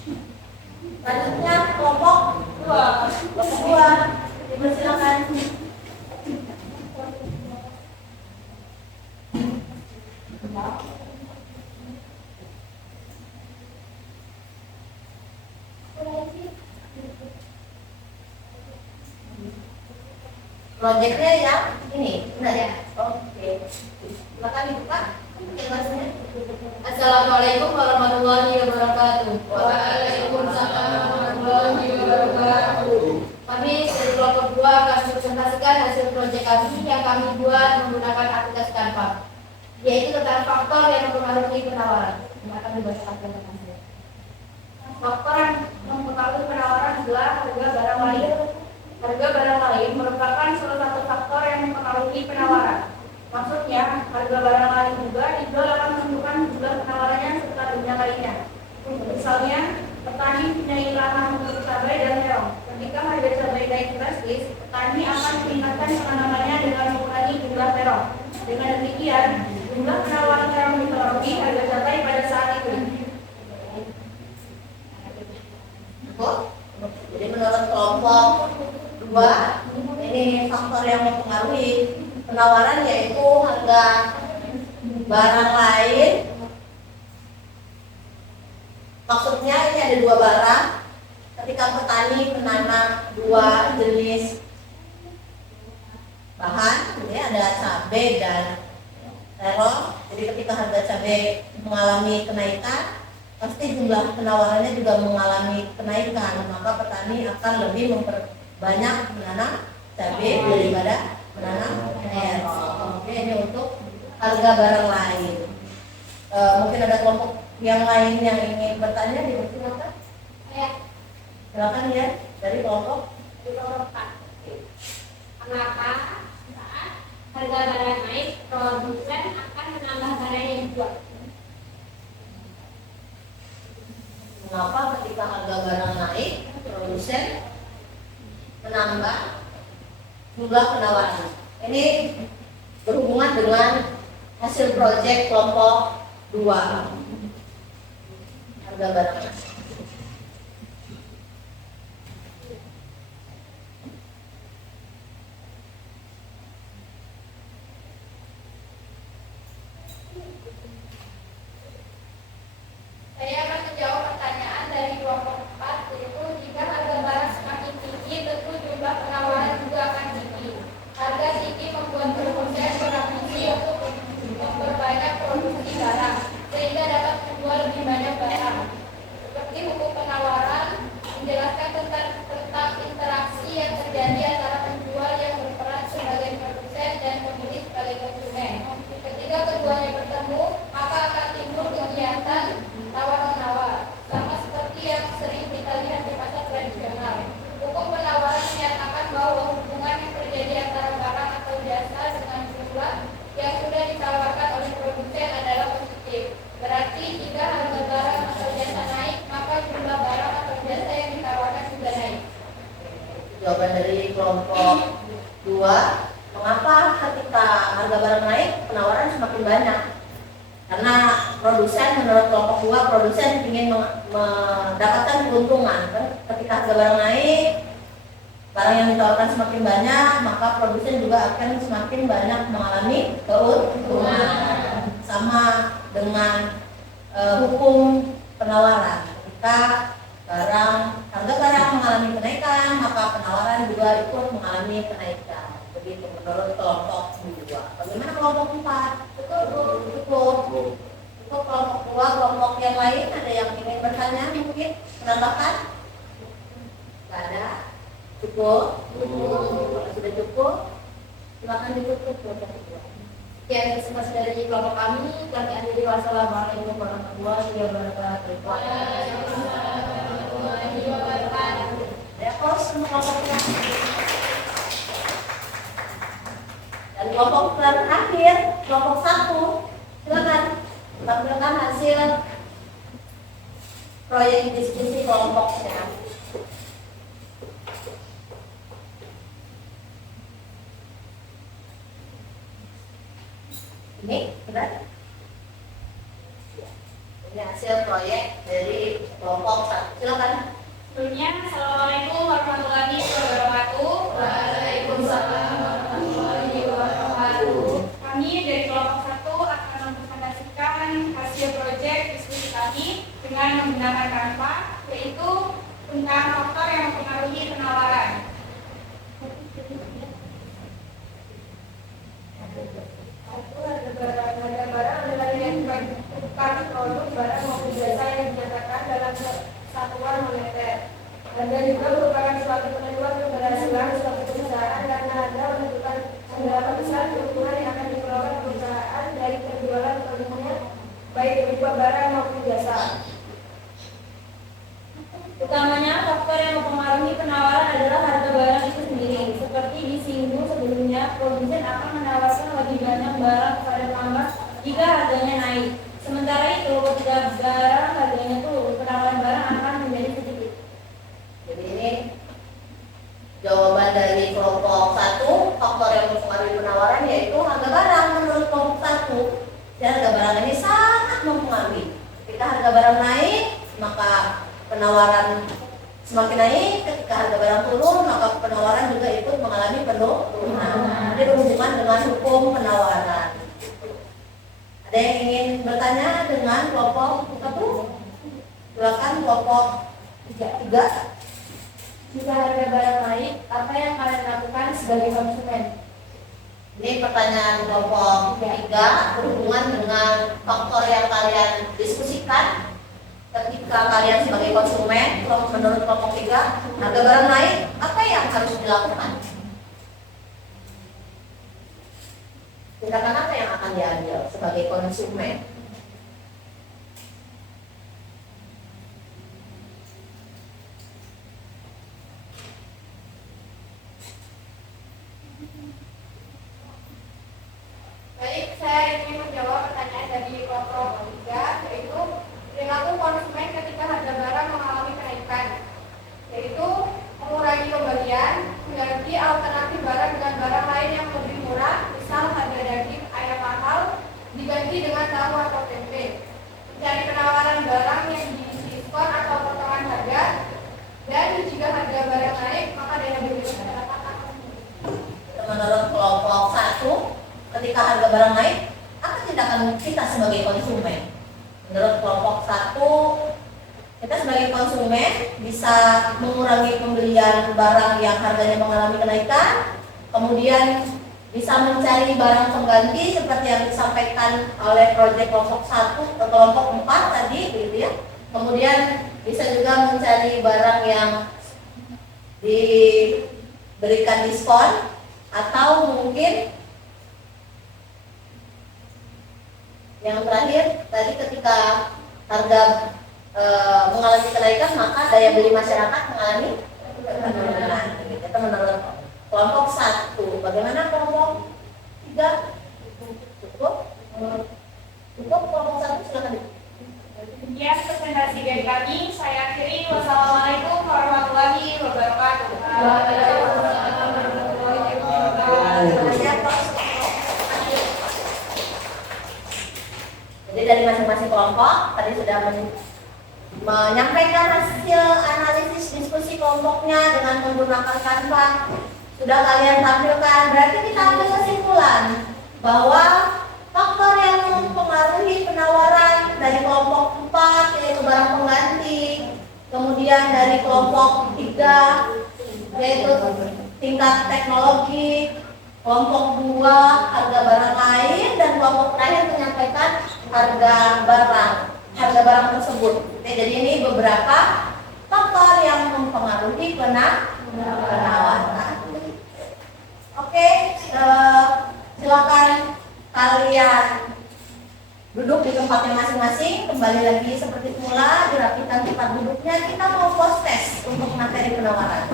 Selanjutnya kelompok dua, dipersilakan. Proyeknya yang ini, benar ya? Oke. Silakan dibuka penjelasannya. Assalamualaikum warahmatullahi wabarakatuh. Waalaikumsalam warahmatullahi wabarakatuh. Kami dari kelompok 2 akan presentasikan hasil proyek kami yang kami buat menggunakan aplikasi Canva, yaitu tentang faktor yang mempengaruhi penawaran. Yang akan dibacakan presentasinya. Faktor yang mempengaruhi penawaran adalah harga barang lain. Harga barang lain merupakan salah satu faktor yang mempengaruhi penawaran. Maksudnya, harga barang lain juga dijual akan menentukan jumlah penawarannya serta benda lainnya. Misalnya, petani punya lahan untuk cabai dan terong. Ketika harga cabai naik drastis, petani akan meningkatkan penanamannya dengan mengurangi jumlah terong. Dengan demikian, jumlah penawaran terong dipengaruhi harga cabai pada saat itu. Jadi menurut kelompok dua, ini faktor yang mempengaruhi penawaran yaitu harga barang lain. Maksudnya ini ada dua barang. Ketika petani menanam dua jenis bahan, jadi ada cabai dan terong. Jadi ketika harga cabai mengalami kenaikan, pasti jumlah penawarannya juga mengalami kenaikan. Maka petani akan lebih memperbanyak menanam cabai daripada menanam terong. Oke, ini untuk harga barang lain. Mungkin ada kelompok yang lain yang ingin bertanya, dipersilakan. Silakan ya, dari kelompok. Kenapa saat harga barang naik, produsen akan menambah barang yang dijual? Mengapa ketika harga barang naik, produsen menambah jumlah penawaran? Ini berhubungan dengan hasil proyek kelompok 2. Harga barang naik. Saya akan menjawab pertanyaan dari kelompok 4, yaitu jika harga barang semakin tinggi, tentu jumlah penawaran juga akan tinggi. Harga tinggi membuat produsen berambisi untuk memperbanyak produksi barang, sehingga dapat menjual lebih banyak barang. Seperti hukum penawaran menjelaskan tentang interaksi yang terjadi antara penjual yang berperan sebagai produsen dan pembeli sebagai konsumen. Ketika keduanya bertemu, maka akan timbul kegiatan tawar-menawar, sama seperti yang sering kita lihat di pasar tradisional. Hukum penawaran menyatakan bahwa hubungan yang terjadi antara barang atau jasa dengan jumlah yang sudah ditawarkan oleh produsen adalah positif. Berarti jika harga barang atau jasa naik, maka jumlah barang atau jasa yang ditawarkan juga naik. Jawaban dari kelompok 2. Mengapa ketika harga barang naik, penawaran semakin banyak? Karena produsen, menurut kelompok 2, produsen ingin mendapatkan keuntungan. Kan ketika harga barang naik, barang yang ditawarkan semakin banyak, maka produsen juga akan semakin banyak mengalami keuntungan. Sama dengan hukum penawaran. Ketika harga barang mengalami kenaikan, maka penawaran juga ikut mengalami kenaikan. Begitu menurut kelompok 2. Bagaimana kelompok 4? Cukup. Untuk kelompok 2, kelompok yang lain ada yang ingin bertanya mungkin? Menambahkan? Tidak ada? Cukup? Kalau sudah cukup, silakan ditutup kelompok 2. Sekian presentasi dari kelompok kami. Kami akhiri. Wassalamualaikum warahmatullahi wabarakatuh. Ya, kos kelompoknya. Dan kelompok terakhir, kelompok 1, silakan tampilkan hasil proyek diskusi kelompoknya. Ini benar? Ini hasil proyek dari kelompok satu. Silakan. Sebelumnya, Assalamualaikum warahmatullahi wabarakatuh. Waalaikumsalam warahmatullahi wabarakatuh. Kami dari kelompok 1 akan mempresentasikan hasil proyek diskusi kami dengan menggunakan Canva, yaitu tentang faktor yang mempengaruhi penawaran. Satu, harga barang adalah nilai tukar produk barang maupun jasa yang dinyatakan dalam satuan moneter. Harga juga merupakan suatu penentuan keberhasilan suatu perusahaan karena harga menentukan seberapa besar keuntungan yang akan diperoleh perusahaan dari penjualan produknya, baik berupa barang maupun jasa. Utamanya faktor yang mempengaruhi penawaran adalah harga barang itu sendiri. Seperti disinggung sebelumnya, produsen akan menawarkan lebih banyak barang kepada pelanggan jika harganya naik. Sementara itu, ketika barang harganya turun, penawaran barang akan menjadi sedikit. Jadi ini jawaban dari kelompok 1, faktor yang mempengaruhi penawaran yaitu harga barang menurut kelompok 1. Dan harga barang ini sangat mempengaruhi. Ketika harga barang naik, maka penawaran semakin naik. Ketika harga barang turun, maka penawaran juga ikut mengalami penurunan. Ini berhubungan dengan hukum penawaran. Ada yang ingin bertanya dengan kelompok 1? Silakan kelompok 3. Jika harga barang naik, apa yang kalian lakukan sebagai konsumen? Ini pertanyaan kelompok 3 berhubungan dengan faktor yang kalian diskusikan. Ketika kalian sebagai konsumen, menurut kelompok 3, harga barang naik, apa yang harus dilakukan? Tindakan apa yang akan diambil sebagai konsumen? Baik, saya ingin menjawab pertanyaan dari kelompok 3, yaitu perilaku konsumen ketika harga barang mengalami kenaikan, yaitu mengurangi pembelian, mengganti alternatif barang dengan barang lain yang lebih murah, misal harga daging ayam mahal diganti dengan tahu atau tempe, mencari penawaran barang yang diskon atau potongan harga, dan jika harga barang naik, maka daya beli masyarakat akan menurun. Menurut kelompok 1, ketika harga barang naik, apa tindakan kita sebagai konsumen? Menurut kelompok 1, kita sebagai konsumen bisa mengurangi pembelian barang yang harganya mengalami kenaikan, kemudian bisa mencari barang pengganti seperti yang disampaikan oleh proyek kelompok 1 atau kelompok 4 tadi, gitu ya. Kemudian bisa juga mencari barang yang diberikan diskon, atau mungkin yang terakhir tadi ketika harga mengalami kenaikan, maka daya beli masyarakat mengalami penurunan. Itu menurut kelompok 1. Bagaimana kelompok 3? Cukup? Cukup kelompok 1, silakan. Demikian presentasi dari kami. Saya akhiri. Wassalamualaikum warahmatullahi wabarakatuh. Jadi dari masing-masing kelompok tadi sudah menyampaikan hasil analisis diskusi kelompoknya dengan menggunakan Canva. Sudah kalian tampilkan. Berarti kita ambil kesimpulan bahwa faktor yang mempengaruhi penawaran dari kelompok 4 yaitu barang pengganti, kemudian dari kelompok 3 yaitu tingkat teknologi, kelompok 2 harga barang lain, dan kelompok terakhir menyampaikan harga barang tersebut. Jadi ini beberapa faktor yang mempengaruhi penawaran. Oke, silakan kalian duduk di tempatnya masing-masing. Kembali lagi seperti semula, dirapikan tempat duduknya. Kita mau post test untuk materi penawaran.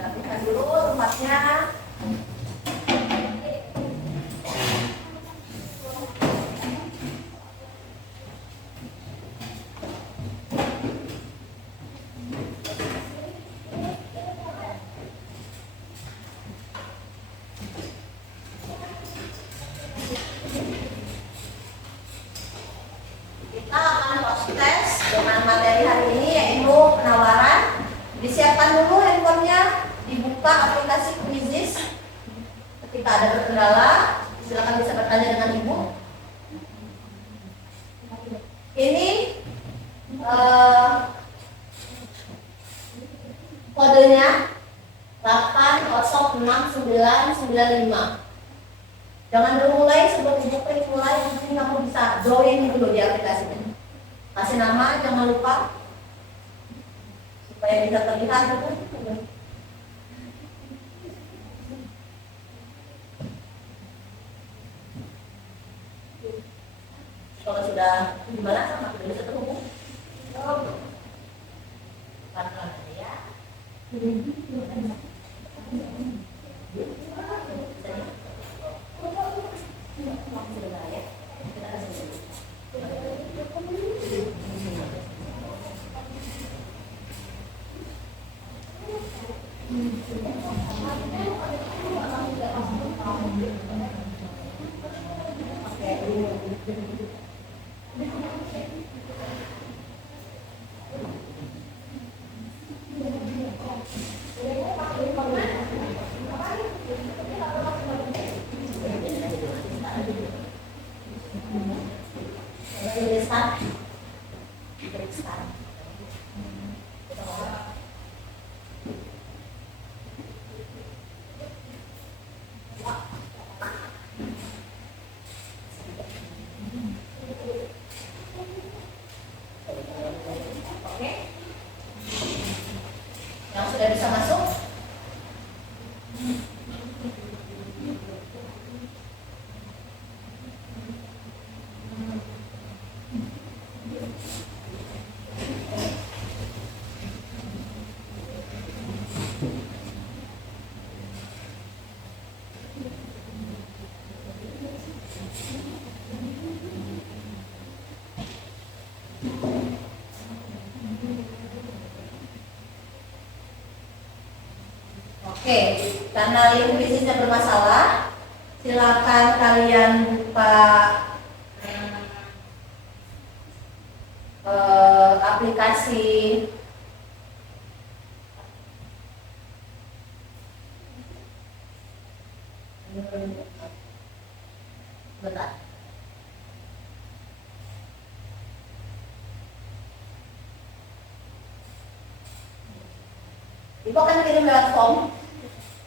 Rapikan dulu tempatnya. kita ada berkendala, silakan bisa bertanya dengan Ibu. Ini kodenya 8069995. Jangan dulu mulai, sebelum Ibu klik mulai, mungkin kamu bisa join dulu di aplikasinya. Kasih nama, jangan lupa supaya bisa terlihat gitu. Kalau sudah gimana sama kita bisa terhubung. Pelan-pelan aja ya. Sebentar ya. Kita kasih dulu. Oke, yang sudah bisa masuk. Oke, karena link bisnisnya bermasalah, silakan kalian buka aplikasi bentar. Ibu akan kirim lewat form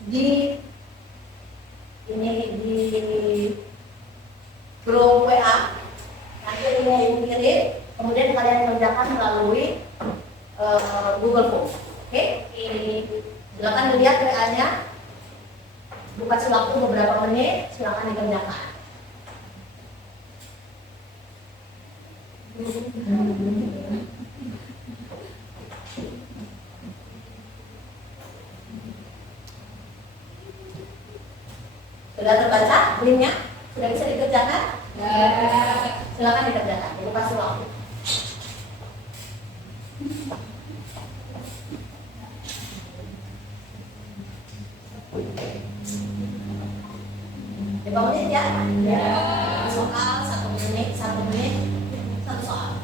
di grup WA. Nanti ini Ibu kirim, kemudian kalian kerjakan melalui Google Form. Oke? Silakan dilihat WA-nya. Buka waktu beberapa menit, silakan dikerjakan. Sudah terbaca linknya? Sudah bisa dikerjakan? Ya. Silakan dikerjakan. Ibu kasih waktu. Lima menit ya? Ya. Soal 1 menit, 1 soal.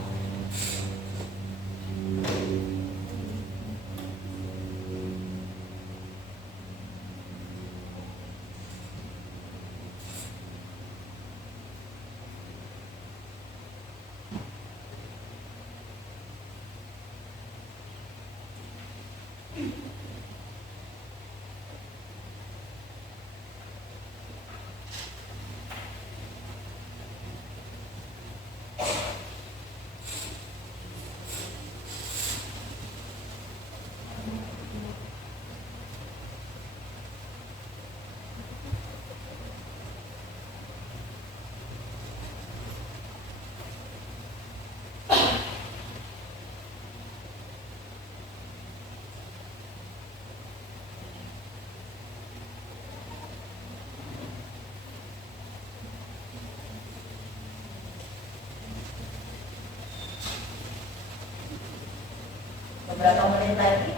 Beberapa menit lagi,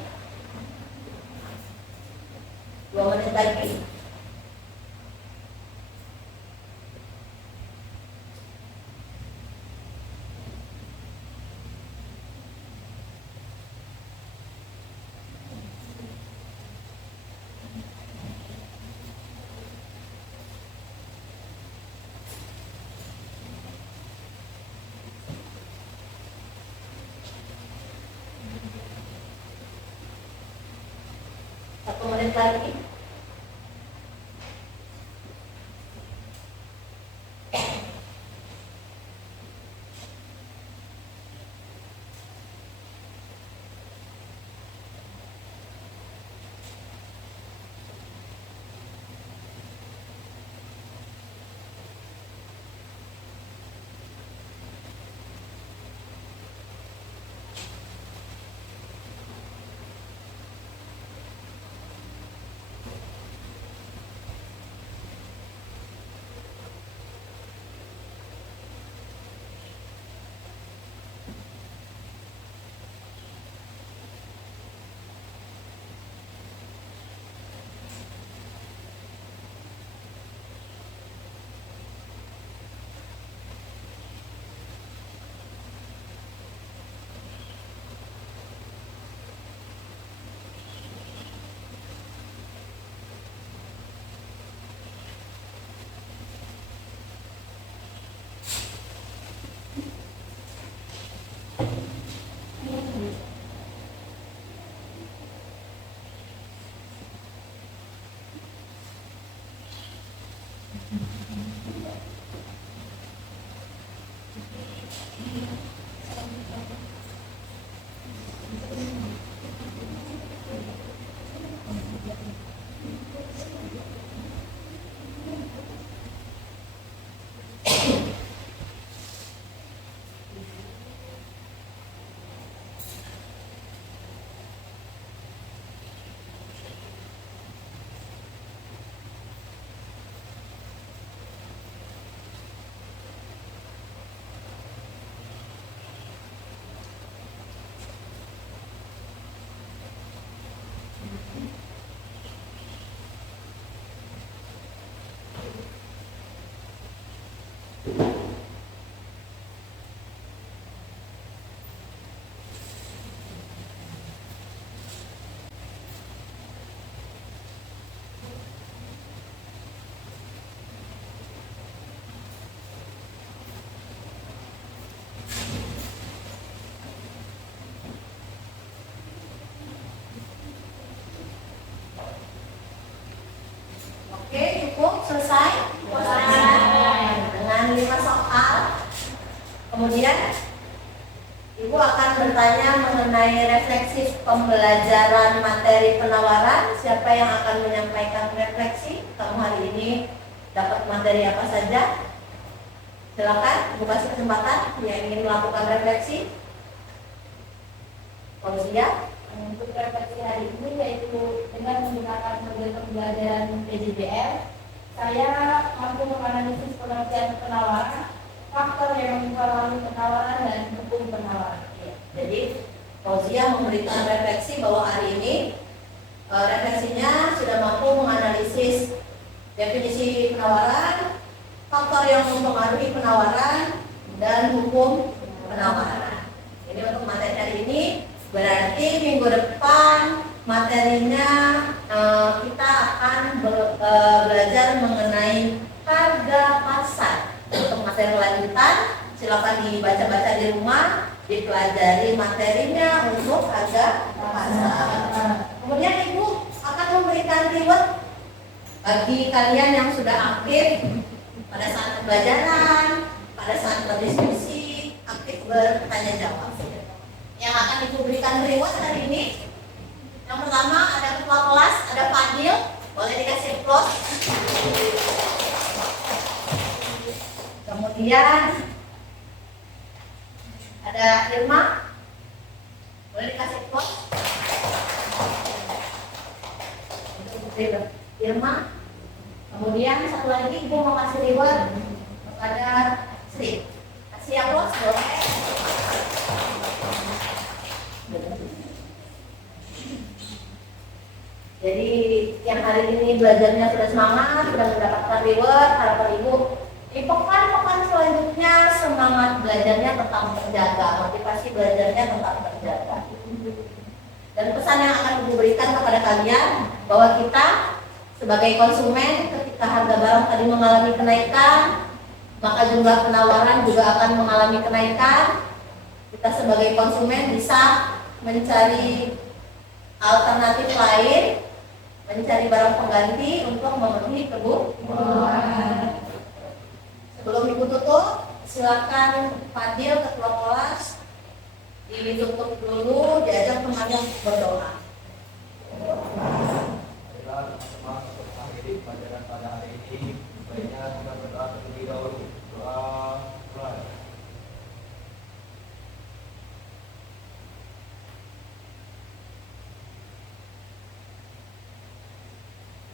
2 menit lagi. menit lagi. Oke, cukup selesai. Dengan 5 soal. Kemudian Ibu akan bertanya mengenai refleksi pembelajaran materi penawaran. Siapa yang akan menyampaikan refleksi? Kamu hari ini dapat materi apa saja? Silakan, Ibu kasih kesempatan yang ingin melakukan refleksi. Fauzia. Untuk refleksi hari ini yaitu dengan menggunakan model pembelajaran PJBL, saya mampu menganalisis pengertian penawaran, faktor yang mempengaruhi penawaran dan hukum penawaran. Ya, jadi Fauzia memberikan refleksi bahwa hari ini refleksinya sudah mampu menganalisis definisi penawaran, faktor yang mempengaruhi penawaran, dan hukum penawaran. Ini untuk materi hari ini. Berarti minggu depan materinya kita akan belajar mengenai harga pasar. Untuk materi lanjutan silakan dibaca-baca di rumah, dipelajari materinya untuk harga pasar. Kemudian Ibu akan memberikan reward bagi kalian yang sudah aktif pada saat pembelajaran, pada saat berdiskusi, aktif bertanya jawab. Yang akan Ibu berikan reward hari ini, yang pertama ada ketua kelas, ada Fadil, boleh dikasih plus. Kemudian ada Irma, boleh dikasih plus. Irma. Kemudian satu lagi Ibu mau kasih reward kepada Sri. Kasih yang plus boleh. Jadi yang hari ini belajarnya sudah semangat, sudah mendapatkan reward, harapan Ibu di pekan-pekan selanjutnya semangat belajarnya tetap terjaga, motivasi belajarnya tetap terjaga. Dan pesan yang akan Ibu berikan kepada kalian bahwa kita sebagai konsumen ketika harga barang tadi mengalami kenaikan, maka jumlah penawaran juga akan mengalami kenaikan. Kita sebagai konsumen bisa mencari alternatif lain, mencari barang pengganti untuk memenuhi kebutuhan. Sebelum ibu tutup, silakan Fadil ketua kelas ditutup dulu, diajak temannya untuk berdoa. Marilah teman-teman untuk mengakhiri pelajaran pada hari ini. Baiknya kita berdoa terlebih dahulu. Doa mulai.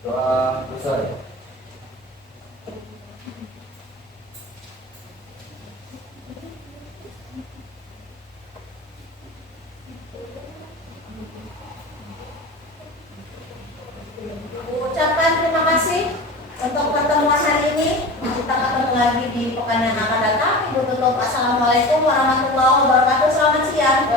Doa selesai. Ucapan terima kasih untuk pertemuan hari ini. Kita ketemu lagi di pekan yang akan datang. Ibu tutup. Assalamualaikum warahmatullahi wabarakatuh. Selamat siang.